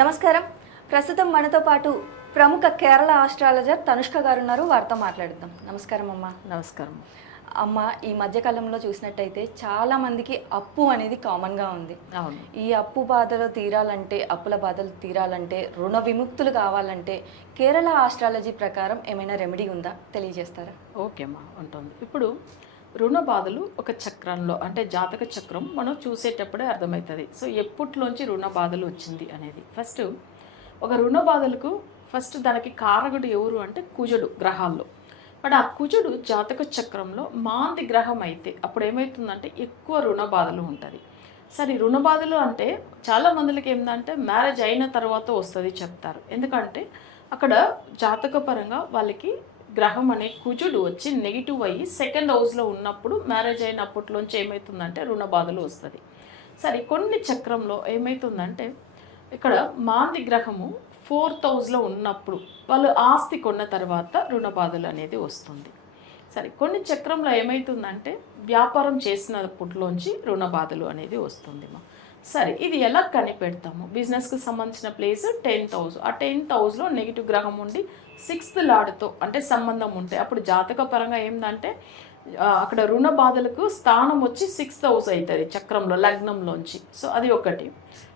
నమస్కారం. ప్రస్తుతం మనతో పాటు ప్రముఖ కేరళ ఆస్ట్రాలజర్ తనుష్క గారు ఉన్నారు వారితో మాట్లాడుతాం నమస్కారం అమ్మ. నమస్కారం. అమ్మ ఈ మధ్యకాలంలో చూసినట్టయితే చాలా మందికి అప్పు అనేది కామన్గా ఉంది. అవును. ఈ అప్పు బాధలు తీరాలంటే అప్పుల బాధలు తీరాలంటే రుణ విముక్తులు కావాలంటే కేరళ ఆస్ట్రాలజీ ప్రకారం ఏమైనా రెమెడీ ఉందా? తెలియజేస్తారా? ఓకే అమ్మా ఉంటుంది. ఇప్పుడు రుణ బాధలు ఒక చక్రంలో అంటే జాతక చక్రం మనం చూసేటప్పుడే అర్థమవుతుంది. సో ఎప్పట్లోంచి రుణ బాధలు వచ్చింది అనేది. ఫస్ట్ ఒక రుణ బాధలకు ఫస్ట్ దానికి కారకుడు ఎవరు అంటే కుజుడు గ్రహాల్లో. బట్ ఆ కుజుడు జాతక చక్రంలో మాంది గ్రహం అయితే అప్పుడు ఏమవుతుందంటే ఎక్కువ రుణ బాధలు ఉంటుంది. సరే రుణ బాధలు అంటే చాలా మందికి ఏంటంటే మ్యారేజ్ అయిన తర్వాత వస్తుంది చెప్తారు. ఎందుకంటే అక్కడ జాతక పరంగా వాళ్ళకి గ్రహం అనే కుజుడు వచ్చి నెగిటివ్ అయ్యి సెకండ్ హౌస్లో ఉన్నప్పుడు మ్యారేజ్ అయినప్పట్లోంచి ఏమవుతుందంటే రుణ బాధలు వస్తుంది. సరే కొన్ని చక్రంలో ఏమవుతుందంటే ఇక్కడ మాంది గ్రహము ఫోర్త్ హౌస్లో ఉన్నప్పుడు వాళ్ళు ఆస్తి కొన్న తర్వాత రుణ బాధలు అనేది వస్తుంది. సరే కొన్ని చక్రంలో ఏమవుతుందంటే వ్యాపారం చేసినప్పట్లోంచి రుణ బాధలు అనేది వస్తుంది. మా సరే ఇది ఎలా కనిపెడతాము? బిజినెస్కి సంబంధించిన ప్లేస్ టెన్త్ హౌస్ ఆ టెన్త్ హౌస్లో నెగిటివ్ గ్రహం ఉండి సిక్స్త్ లాడ్తో అంటే సంబంధం ఉంటాయి అప్పుడు జాతక పరంగా ఏంటంటే అక్కడ రుణ బాధలకు స్థానం వచ్చి సిక్స్త్ హౌస్ అవుతుంది చక్రంలో లగ్నంలోంచి. సో అది ఒకటి.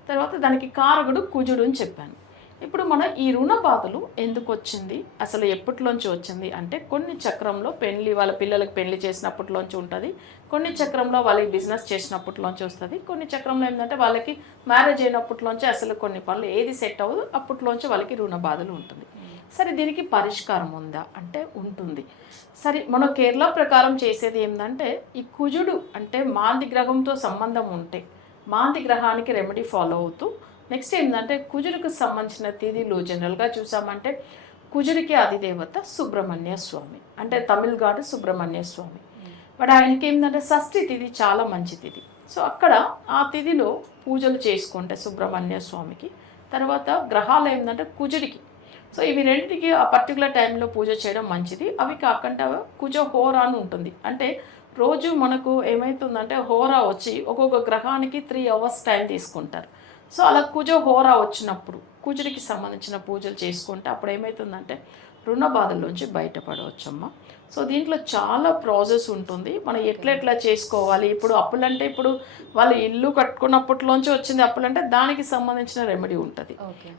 తర్వాత దానికి కారకుడు కుజుడు అని చెప్పాను. ఇప్పుడు మన ఈ రుణ బాధలు ఎందుకు వచ్చింది? అసలు ఎప్పటిలోంచి వచ్చింది? అంటే కొన్ని చక్రంలో పెళ్ళి వాళ్ళ పిల్లలకి పెళ్ళి చేసినప్పటిలోంచి ఉంటుంది. కొన్ని చక్రంలో వాళ్ళకి బిజినెస్ చేసినప్పటిలోంచి వస్తుంది. కొన్ని చక్రంలో ఏంటంటే వాళ్ళకి మ్యారేజ్ అయినప్పటిలోంచి అసలు కొన్ని పనులు ఏది సెట్ అవ్వదు. అప్పట్లోంచి వాళ్ళకి రుణ బాధలు ఉంటుంది. సరే దీనికి పరిష్కారం ఉందా? అంటే ఉంటుంది. సరే మన కేరళ ప్రకారం చేసేది ఏంటంటే ఈ కుజుడు అంటే మాంది గ్రహంతో సంబంధం ఉంటే మాంది గ్రహానికి రెమెడీ ఫాలో అవుతూ నెక్స్ట్ ఏంటంటే కుజుడికి సంబంధించిన తిథిలు జనరల్గా చూసామంటే కుజుడికి అధిదేవత సుబ్రహ్మణ్య స్వామి. అంటే తమిళ్ గాడు సుబ్రహ్మణ్య స్వామి. బట్ ఆయనకి ఏంటంటే షష్ఠి తిథి చాలా మంచి తిథి. సో అక్కడ ఆ తిథిలో పూజలు చేసుకుంటే సుబ్రహ్మణ్య స్వామికి. తర్వాత గ్రహాలు ఏంటంటే కుజుడికి. సో ఇవి రెండింటికి ఆ పర్టికులర్ టైంలో పూజ చేయడం మంచిది. అవి కాకుండా కుజ హోరా అని ఉంటుంది. అంటే రోజు మనకు ఏమవుతుందంటే హోరా వచ్చి ఒక్కొక్క గ్రహానికి త్రీ అవర్స్ టైం తీసుకుంటారు. సో అలా కుజ హోరా వచ్చినప్పుడు కుజుడికి సంబంధించిన పూజలు చేసుకుంటే అప్పుడు ఏమవుతుందంటే రుణ బాధల్లోంచి బయటపడవచ్చమ్మా. సో దీంట్లో చాలా ప్రాసెస్ ఉంటుంది. మనం ఎట్లా ఎట్లా చేసుకోవాలి? ఇప్పుడు అప్పులంటే ఇప్పుడు వాళ్ళు ఇల్లు కట్టుకున్నప్పట్లోంచి వచ్చింది అప్పులంటే దానికి సంబంధించిన రెమెడీ ఉంటుంది.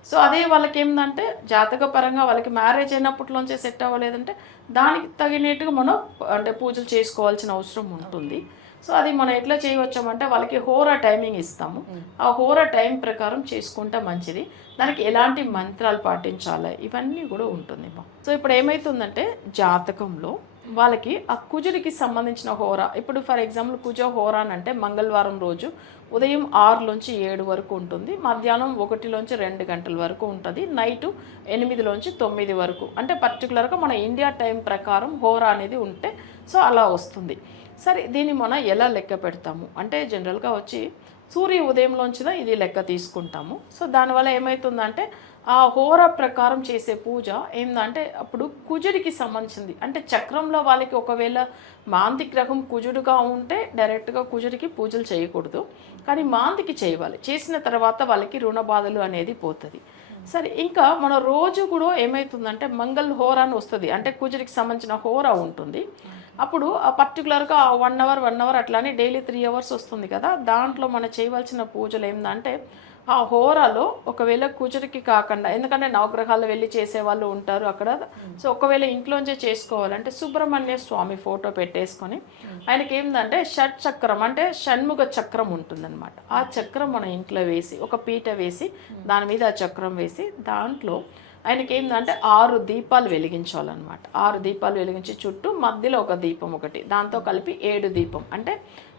సో అదే వాళ్ళకి ఏంటంటే జాతక పరంగా వాళ్ళకి మ్యారేజ్ అయినప్పట్లోంచే సెట్ అవ్వలేదంటే దానికి తగినట్టుగా మనం అంటే పూజలు చేసుకోవాల్సిన అవసరం ఉంటుంది. సో అది మనం ఎట్లా చేయవచ్చామంటే వాళ్ళకి హోరా టైమింగ్ ఇస్తాము. ఆ హోరా టైం ప్రకారం చేసుకుంటే మంచిది. దానికి ఎలాంటి మంత్రాలు పాటించాలి? ఇవన్నీ కూడా ఉంటుంది. సో ఇప్పుడు ఏమవుతుందంటే జాతకంలో వాళ్ళకి ఆ కుజుడికి సంబంధించిన హోరా. ఇప్పుడు ఫర్ ఎగ్జాంపుల్ కుజ హోరా అని అంటే మంగళవారం రోజు ఉదయం ఆరులోంచి ఏడు వరకు ఉంటుంది. మధ్యాహ్నం ఒకటిలోంచి రెండు గంటల వరకు ఉంటుంది. నైట్ ఎనిమిదిలోంచి తొమ్మిది వరకు. అంటే పర్టికులర్గా మన ఇండియా టైం ప్రకారం హోరా అనేది ఉంటే సో అలా వస్తుంది. సరే దీన్ని మనం ఎలా లెక్క పెడతాము? అంటే జనరల్గా వచ్చి సూర్య ఉదయంలోంచిదా ఇది లెక్క తీసుకుంటాము. సో దానివల్ల ఏమవుతుందంటే ఆ హోర ప్రకారం చేసే పూజ ఏందంటే అప్పుడు కుజుడికి సంబంధించింది. అంటే చక్రంలో వాళ్ళకి ఒకవేళ మాంతి గ్రహం కుజుడుగా ఉంటే డైరెక్ట్గా కుజుడికి పూజలు చేయకూడదు. కానీ మాంతికి చేయవాలి చేసిన తర్వాత వాళ్ళకి రుణ బాధలు అనేది పోతుంది. సరే ఇంకా మన రోజు కూడా ఏమవుతుందంటే మంగళ హోర అని వస్తుంది. అంటే కుజుడికి సంబంధించిన హోర ఉంటుంది. అప్పుడు పర్టికులర్గా వన్ అవర్ వన్ అవర్ అట్లానే డైలీ త్రీ అవర్స్ వస్తుంది కదా. దాంట్లో మనం చేయవలసిన పూజలు ఏంటంటే ఆ హోరాలో ఒకవేళ కుజుడికి కాకుండా ఎందుకంటే నవగ్రహాలు వెళ్ళి చేసే వాళ్ళు ఉంటారు అక్కడ. సో ఒకవేళ ఇంట్లోంచే చేసుకోవాలంటే సుబ్రహ్మణ్య స్వామి ఫోటో పెట్టేసుకొని ఆయనకి ఏంటంటే షట్ చక్రం అంటే షణ్ముఖ చక్రం ఉంటుందన్నమాట. ఆ చక్రం మన ఇంట్లో వేసి ఒక పీట వేసి దాని మీద ఆ చక్రం వేసి దాంట్లో ఆయనకి ఏంటంటే ఆరు దీపాలు వెలిగించాలన్నమాట. ఆరు దీపాలు వెలిగించి చుట్టూ మధ్యలో ఒక దీపం ఒకటి. దాంతో కలిపి ఏడు దీపం. అంటే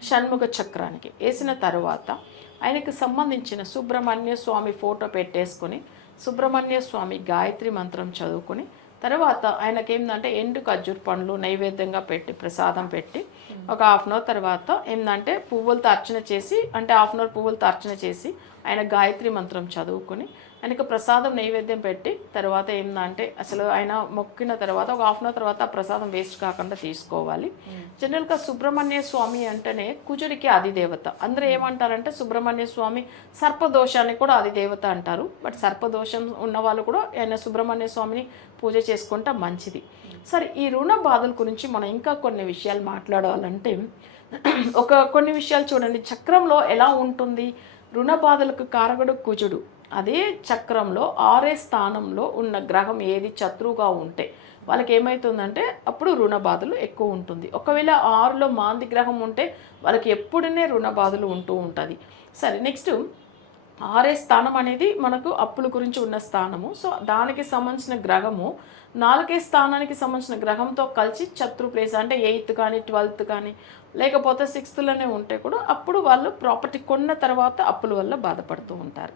షణ్ముఖ చక్రానికి. వేసిన తర్వాత ఆయనకు సంబంధించిన సుబ్రహ్మణ్య స్వామి ఫోటో పెట్టేసుకొని సుబ్రహ్మణ్య స్వామి గాయత్రి మంత్రం చదువుకొని తర్వాత ఆయనకి ఎండు ఖర్జూర్ పండ్లు నైవేద్యంగా పెట్టి ప్రసాదం పెట్టి ఒక హాఫ్ అన్ అవర్ తర్వాత ఏంటంటే పువ్వులతో అర్చన చేసి అంటే హాఫ్ అన్ అవర్ పువ్వులతో అర్చన చేసి ఆయన గాయత్రి మంత్రం చదువుకొని ఆయనకు ప్రసాదం నైవేద్యం పెట్టి తర్వాత ఏందంటే అసలు ఆయన మొక్కిన తర్వాత ఒక హాఫ్ అన్ అవర్ తర్వాత ఆ ప్రసాదం వేస్ట్ కాకుండా తీసుకోవాలి. జనరల్గా సుబ్రహ్మణ్య స్వామి అంటేనే కుజుడికి అధిదేవత అందరూ ఏమంటారంటే సుబ్రహ్మణ్య స్వామి సర్పదోషానికి కూడా అధిదేవత అంటారు. బట్ సర్పదోషం ఉన్న వాళ్ళు కూడా ఆయన సుబ్రహ్మణ్య స్వామిని పూజ చేసుకుంటే మంచిది. సరే ఈ రుణ బాధల గురించి మనం ఇంకా కొన్ని విషయాలు తెలుసుకోవాలంటే ఒక కొన్ని విషయాలు చూడండి. చక్రంలో ఎలా ఉంటుంది? రుణ బాధలకు కారకుడు కుజుడు. అదే చక్రంలో ఆరే స్థానంలో ఉన్న గ్రహం ఏది? శత్రువుగా ఉంటే వాళ్ళకి ఏమవుతుందంటే అప్పుడు రుణ బాధలు ఎక్కువ ఉంటుంది. ఒకవేళ ఆరులో మాంది గ్రహం ఉంటే వాళ్ళకి ఎప్పుడనే రుణ బాధలు ఉంటూ ఉంటుంది. సరే నెక్స్ట్ ఆరే స్థానం అనేది మనకు అప్పుల గురించి ఉన్న స్థానము. సో దానికి సంబంధించిన గ్రహము నాలుగే స్థానానికి సంబంధించిన గ్రహంతో కలిసి శత్రు ప్లేస్ అంటే ఎయిత్ కానీ ట్వెల్త్ కానీ లేకపోతే సిక్స్త్లోనే ఉంటే కూడా అప్పుడు వాళ్ళు ప్రాపర్టీ కొన్న తర్వాత అప్పుల వల్ల బాధపడుతూ ఉంటారు.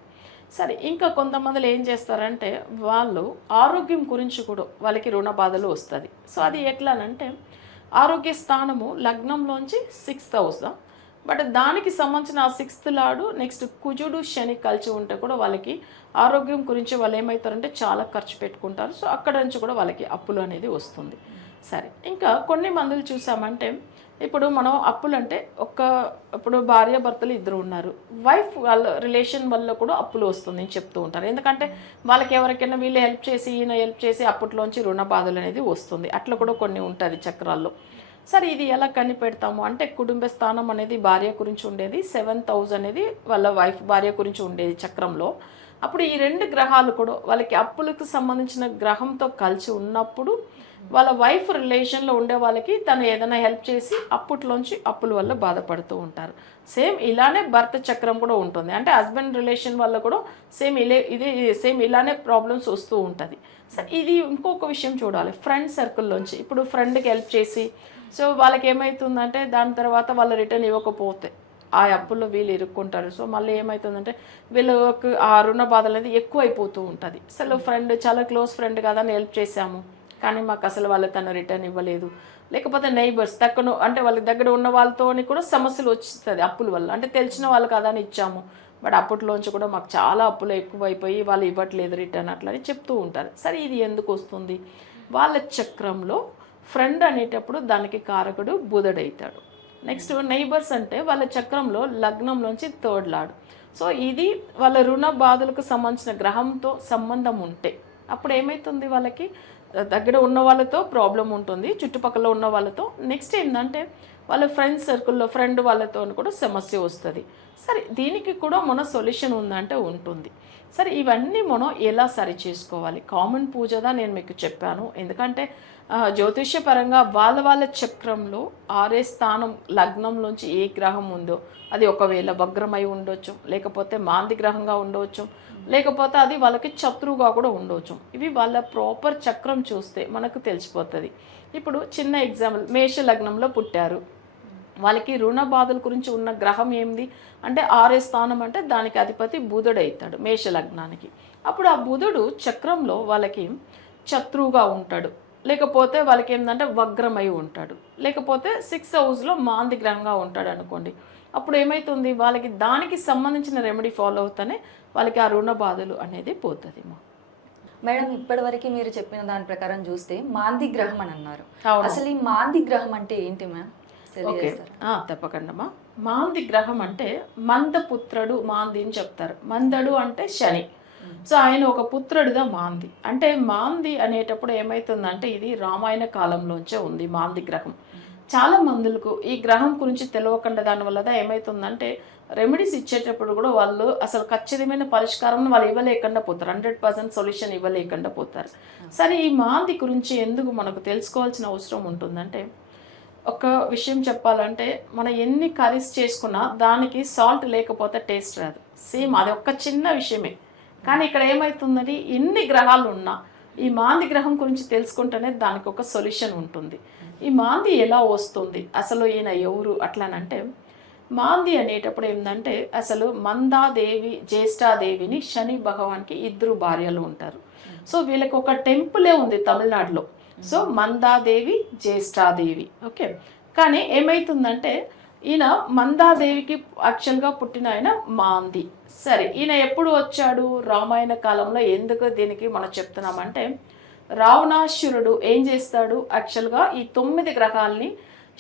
సరే ఇంకా కొంతమందిలో ఏం చేస్తారంటే వాళ్ళు ఆరోగ్యం గురించి కూడా వాళ్ళకి రుణ బాధలు వస్తుంది. సో అది ఎట్లానంటే ఆరోగ్య స్థానము లగ్నంలోంచి సిక్స్త్ హౌస్ బట్ దానికి సంబంధించిన ఆ సిక్స్త్ లాడు నెక్స్ట్ కుజుడు శని కలిసి ఉంటే కూడా వాళ్ళకి ఆరోగ్యం గురించి వాళ్ళు ఏమవుతారంటే చాలా ఖర్చు పెట్టుకుంటారు. సో అక్కడ నుంచి కూడా వాళ్ళకి అప్పులు అనేది వస్తుంది. సరే ఇంకా కొన్ని మందులు చూసామంటే ఇప్పుడు మనం అప్పులు అంటే ఒక ఇప్పుడు భార్య భర్తలు ఇద్దరు ఉన్నారు. వైఫ్ వాళ్ళ రిలేషన్ వల్ల కూడా అప్పులు వస్తుంది అని చెప్తూ ఉంటారు. ఎందుకంటే వాళ్ళకి ఎవరికైనా వీళ్ళు హెల్ప్ చేసి ఈయన హెల్ప్ చేసి అప్పట్లోంచి రుణ బాధలు అనేది వస్తుంది. అట్లా కూడా కొన్ని ఉంటుంది చక్రాల్లో. సరే ఇది ఎలా కనిపెడతాము? అంటే కుటుంబ స్థానం అనేది భార్య గురించి ఉండేది సెవెంత్ హౌస్ అనేది వాళ్ళ వైఫ్ భార్య గురించి ఉండేది చక్రంలో. అప్పుడు ఈ రెండు గ్రహాలు కూడా వాళ్ళకి అప్పులకు సంబంధించిన గ్రహంతో కలిసి ఉన్నప్పుడు వాళ్ళ వైఫ్ రిలేషన్లో ఉండే వాళ్ళకి తను ఏదైనా హెల్ప్ చేసి అప్పట్లోంచి అప్పుల వల్ల బాధపడుతూ ఉంటారు. సేమ్ ఇలానే భర్త చక్రం కూడా ఉంటుంది. అంటే హస్బెండ్ రిలేషన్ వల్ల కూడా సేమ్ ఇలే ఇదే సేమ్ ఇలానే ప్రాబ్లమ్స్ వస్తూ ఉంటుంది. సరే ఇది ఇంకొక విషయం చూడాలి. ఫ్రెండ్ సర్కిల్లోంచి ఇప్పుడు ఫ్రెండ్కి హెల్ప్ చేసి సో వాళ్ళకి ఏమవుతుందంటే దాని తర్వాత వాళ్ళు రిటర్న్ ఇవ్వకపోతే ఆ అప్పుల్లో వీళ్ళు ఇరుక్కుంటారు. సో మళ్ళీ ఏమవుతుందంటే వీళ్ళకి ఆ రుణ బాధలు అనేది ఎక్కువ అయిపోతూ ఉంటుంది. అసలు ఫ్రెండ్ చాలా క్లోజ్ ఫ్రెండ్ కదా అని హెల్ప్ చేశాము. కానీ మాకు అసలు వాళ్ళు తను రిటర్న్ ఇవ్వలేదు. లేకపోతే నైబర్స్ తక్కువ అంటే వాళ్ళ దగ్గర ఉన్న వాళ్ళతోని కూడా సమస్యలు వచ్చిస్తుంది అప్పుల వల్ల. అంటే తెలిసిన వాళ్ళు కదా అని ఇచ్చాము. బట్ అప్పట్లోంచి కూడా మాకు చాలా అప్పులు ఎక్కువైపోయి వాళ్ళు ఇవ్వట్లేదు రిటర్న్ అట్లా అని చెప్తూ ఉంటారు. సరే ఇది ఎందుకు వస్తుంది? వాళ్ళ చక్రంలో ఫ్రెండ్ అనేటప్పుడు దానికి కారకుడు బుధుడైతాడు. నెక్స్ట్ నైబర్స్ అంటే వాళ్ళ చక్రంలో లగ్నంలోంచి థర్డ్ లాడు సో ఇది వాళ్ళ రుణ బాధలకు సంబంధించిన గ్రహంతో సంబంధం ఉంటే అప్పుడు ఏమవుతుంది వాళ్ళకి? దగ్గర ఉన్న వాళ్ళతో ప్రాబ్లం ఉంటుంది చుట్టుపక్కల ఉన్న వాళ్ళతో. నెక్స్ట్ ఏంటంటే వాళ్ళ ఫ్రెండ్స్ సర్కిల్లో ఫ్రెండ్ వాళ్ళతో కూడా సమస్య వస్తుంది. సరే దీనికి కూడా మన సొల్యూషన్ ఉందంటే ఉంటుంది. సరే ఇవన్నీ మనం ఎలా సరి చేసుకోవాలి? కామన్ పూజదా నేను మీకు చెప్పాను. ఎందుకంటే జ్యోతిష్యపరంగా జ్యోతిష్య పరంగా వాళ్ళ వాళ్ళ చక్రంలో ఆరే స్థానం లగ్నంలోంచి ఏ గ్రహం ఉందో అది ఒకవేళ వగ్రమై ఉండొచ్చు లేకపోతే మాంది గ్రహంగా ఉండవచ్చు లేకపోతే అది వాళ్ళకి శత్రువుగా కూడా ఉండవచ్చు ఇవి వాళ్ళ ప్రాపర్ చక్రం చూస్తే మనకు తెలిసిపోతుంది. ఇప్పుడు చిన్న ఎగ్జాంపుల్ మేష లగ్నంలో పుట్టారు. వాళ్ళకి రుణ బాధల గురించి ఉన్న గ్రహం ఏంది? అంటే ఆరే స్థానం అంటే దానికి అధిపతి బుధుడు అవుతాడు మేష లగ్నానికి. అప్పుడు ఆ బుధుడు చక్రంలో వాళ్ళకి శత్రువుగా ఉంటాడు. లేకపోతే వాళ్ళకి ఏంటంటే వగ్రమై ఉంటాడు. లేకపోతే సిక్స్ హౌస్లో మాంది గ్రహంగా ఉంటాడు అనుకోండి. అప్పుడు ఏమవుతుంది వాళ్ళకి దానికి సంబంధించిన రెమెడీ ఫాలో అవుతానే వాళ్ళకి ఆ రుణ బాధలు అనేది పోతుంది మేడం ఇప్పటివరకు మీరు చెప్పిన దాని ప్రకారం చూస్తే మాంది గ్రహం అని అన్నారు. అసలు ఈ మాంది గ్రహం అంటే ఏంటి మ్యామ్? తప్పకుండామా మాంది గ్రహం అంటే మందపుత్రుడు మాంది అని చెప్తారు. మందడు అంటే శని. సో ఆయన ఒక పుత్రుడిగా మాంది. అంటే మాంది అనేటప్పుడు ఏమవుతుందంటే ఇది రామాయణ కాలంలోంచే ఉంది మాంది గ్రహం. చాలా మందులకు ఈ గ్రహం గురించి తెలియకుండా దాని వల్ల ఏమవుతుందంటే రెమెడీస్ ఇచ్చేటప్పుడు కూడా వాళ్ళు అసలు ఖచ్చితమైన పరిష్కారం వాళ్ళు ఇవ్వలేకుండా పోతారు. హండ్రెడ్ పర్సెంట్ సొల్యూషన్ ఇవ్వలేకుండా పోతారు. సరే ఈ మాంది గురించి ఎందుకు మనకు తెలుసుకోవాల్సిన అవసరం ఉంటుందంటే ఒక విషయం చెప్పాలంటే మనం ఎన్ని కర్రీస్ చేసుకున్నా దానికి సాల్ట్ లేకపోతే టేస్ట్ రాదు. సేమ్ అది ఒక్క చిన్న విషయమే. కానీ ఇక్కడ ఏమవుతుందని ఎన్ని గ్రహాలు ఉన్నా ఈ మాంది గ్రహం గురించి తెలుసుకుంటేనే దానికి ఒక సొల్యూషన్ ఉంటుంది. ఈ మాంది ఎలా వస్తుంది? అసలు ఈయన ఎవరు? అట్లానంటే మాంది అనేటప్పుడు ఏంటంటే అసలు మందాదేవి జ్యేష్ఠాదేవిని శని భగవాన్కి ఇద్దరు భార్యలు ఉంటారు. సో వీళ్ళకి ఒక టెంపులే ఉంది తమిళనాడులో. సో మందాదేవి జ్యేష్ఠాదేవి. ఓకే? కానీ ఏమైతుందంటే ఈయన మందాదేవికి యాక్చువల్గా పుట్టిన ఆయన మాంది. సరే ఈయన ఎప్పుడు వచ్చాడు? రామాయణ కాలంలో ఎందుకు దీనికి మనం చెప్తున్నామంటే రావణాసురుడు ఏం చేస్తాడు? యాక్చువల్గా ఈ తొమ్మిది గ్రహాల్ని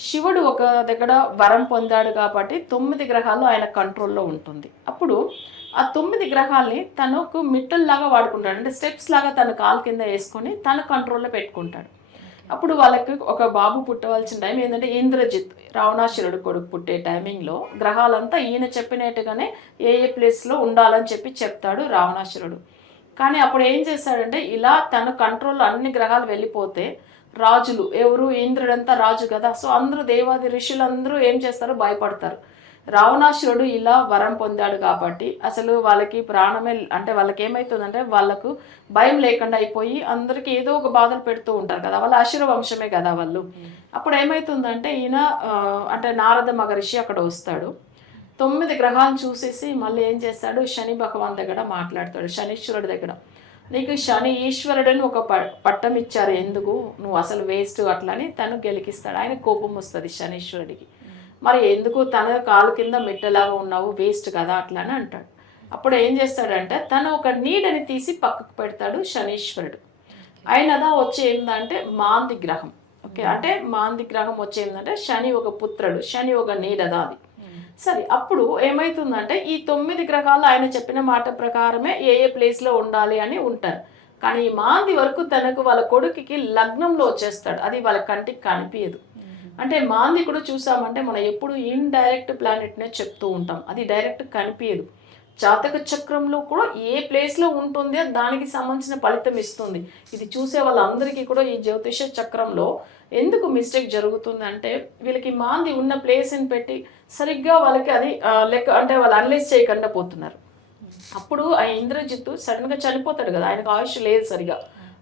శివుడు ఒక దగ్గర వరం పొందాడు కాబట్టి తొమ్మిది గ్రహాలు ఆయన కంట్రోల్లో ఉంటుంది. అప్పుడు ఆ తొమ్మిది గ్రహాల్ని తనకు మిట్టల్లాగా వాడుకుంటాడు. అంటే స్టెప్స్ లాగా తన కాలు కింద వేసుకొని తన కంట్రోల్లో పెట్టుకుంటాడు. అప్పుడు వాళ్ళకి ఒక బాబు పుట్టవలసిన టైం ఏంటంటే ఇంద్రజిత్ రావణాసురుడు కొడుకు పుట్టే టైమింగ్లో గ్రహాలంతా ఈయన చెప్పినట్టుగానే ఏ ఏ ప్లేస్లో ఉండాలని చెప్పి చెప్తాడు రావణాసురుడు. కానీ అప్పుడు ఏం చేస్తాడంటే ఇలా తన కంట్రోల్లో అన్ని గ్రహాలు వెళ్ళిపోతే రాజులు ఎవరు ఇంద్రుడంతా రాజు కదా. సో అందరూ దేవాది ఋషులందరూ ఏం చేస్తారు భయపడతారు. రావణాసురుడు ఇలా వరం పొందాడు కాబట్టి అసలు వాళ్ళకి ప్రాణమే అంటే వాళ్ళకి ఏమవుతుందంటే వాళ్ళకు భయం లేకుండా అయిపోయి అందరికి ఏదో ఒక బాధలు పెడుతూ ఉంటారు కదా వాళ్ళ అసుర వంశమే కదా వాళ్ళు. అప్పుడు ఏమవుతుందంటే ఈయన అంటే నారద మహర్షి అక్కడ వస్తాడు. తొమ్మిది గ్రహాలను చూసేసి మళ్ళీ ఏం చేస్తాడు? శని భగవాన్ దగ్గర మాట్లాడతాడు శనీశ్వరుడి దగ్గర. నీకు శని ఈశ్వరుడని ఒక ప పట్టం ఇచ్చారు ఎందుకు? నువ్వు అసలు వేస్ట్ అట్లా అని తను గెలికిస్తాడు. ఆయన కోపం వస్తుంది శనీశ్వరుడికి. మరి ఎందుకు తన కాలు కింద మెట్టలాగా ఉన్నావు? వేస్ట్ కదా అట్లా అని అంటాడు. అప్పుడు ఏం చేస్తాడంటే తను ఒక నీడని తీసి పక్కకు పెడతాడు శనీశ్వరుడు. అయినదా వచ్చి ఏంటంటే మాంది గ్రహం. ఓకే అంటే మాంది గ్రహం వచ్చి ఏంటంటే శని ఒక పుత్రుడు శని ఒక నీడదా అది. సరే అప్పుడు ఏమైతుందంటే ఈ తొమ్మిది గ్రహాలు ఆయన చెప్పిన మాట ప్రకారమే ఏ ఏ ప్లేస్లో ఉండాలి అని ఉంటారు. కానీ ఈ మాంది వరకు తనకు వాళ్ళ కొడుకుకి లగ్నంలో వచ్చేస్తాడు. అది వాళ్ళ కంటికి కనిపించదు అంటే మాంది కూడా చూసామంటే మనం ఎప్పుడు ఇండైరెక్ట్ ప్లానెట్నే చెప్తూ ఉంటాం. అది డైరెక్ట్ కనిపించదు జాతక చక్రంలో కూడా ఏ ప్లేస్లో ఉంటుంది దానికి సంబంధించిన ఫలితం ఇస్తుంది. ఇది చూసే వాళ్ళందరికీ కూడా ఈ జ్యోతిష చక్రంలో ఎందుకు మిస్టేక్ జరుగుతుంది అంటే వీళ్ళకి మాంది ఉన్న ప్లేస్ని పెట్టి సరిగ్గా వాళ్ళకి అది లెక్క అంటే వాళ్ళు అనలైజ్ చేయకుండా పోతున్నారు. అప్పుడు ఆ ఇంద్రజిత్తు సడన్గా చనిపోతాడు కదా. ఆయనకు ఆయుష్ లేదు సరిగా.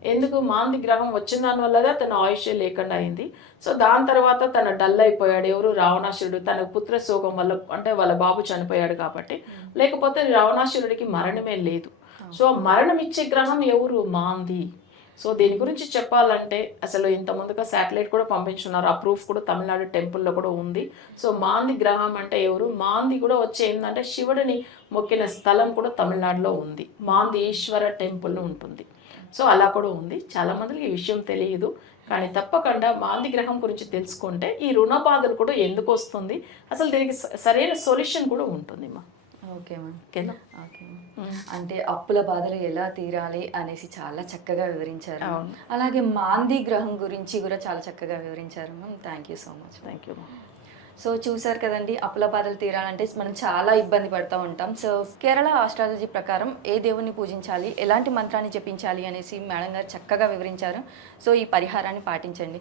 ఎందుకు మాంది గ్రహం వచ్చిన దాని వల్లగా తన ఆయుష్ లేకుండా అయింది. సో దాని తర్వాత తన డల్ అయిపోయాడు. ఎవరు? రావణాసురుడు. తన పుత్ర శోకం వల్ల అంటే వాళ్ళ బాబు చనిపోయాడు కాబట్టి. లేకపోతే రావణాసురుడికి మరణమే లేదు. సో మరణం ఇచ్చే గ్రహం ఎవరు? మాంది. సో దీని గురించి చెప్పాలంటే అసలు ఇంత ముందుగా శాటిలైట్ కూడా పంపించున్నారు. ఆ ప్రూఫ్ కూడా తమిళనాడు టెంపుల్లో కూడా ఉంది. సో మాంది గ్రహం అంటే ఎవరు? మాంది కూడా వచ్చే ఏంటంటే శివుడిని మొక్కిన స్థలం కూడా తమిళనాడులో ఉంది. మాంది ఈశ్వర టెంపుల్ ఉంటుంది. సో అలా కూడా ఉంది. చాలా మందికి ఈ విషయం తెలియదు. కానీ తప్పకుండా మాంది గ్రహం గురించి తెలుసుకుంటే ఈ రుణ బాధలు కూడా ఎందుకు వస్తుంది? అసలు దీనికి సరైన సొల్యూషన్ కూడా ఉంటుంది మా. Okay ma'am. ఓకేనా ఓకే. అంటే అప్పుల బాధలు ఎలా తీరాలి అనేసి చాలా చక్కగా వివరించారు. అలాగే మాంది గ్రహం గురించి కూడా చాలా చక్కగా వివరించారు ma'am. Thank you so much thank you so చూసారు కదండి అప్పుల బాధలు తీరాలంటే మనం చాలా ఇబ్బంది పడుతూ ఉంటాం. సో కేరళ ఆస్ట్రాలజీ ప్రకారం ఏ దేవుణ్ణి పూజించాలి ఎలాంటి మంత్రాన్ని జపించాలి అనేసి మేడం గారు చక్కగా వివరించారు. సో ఈ పరిహారాన్ని పాటించండి.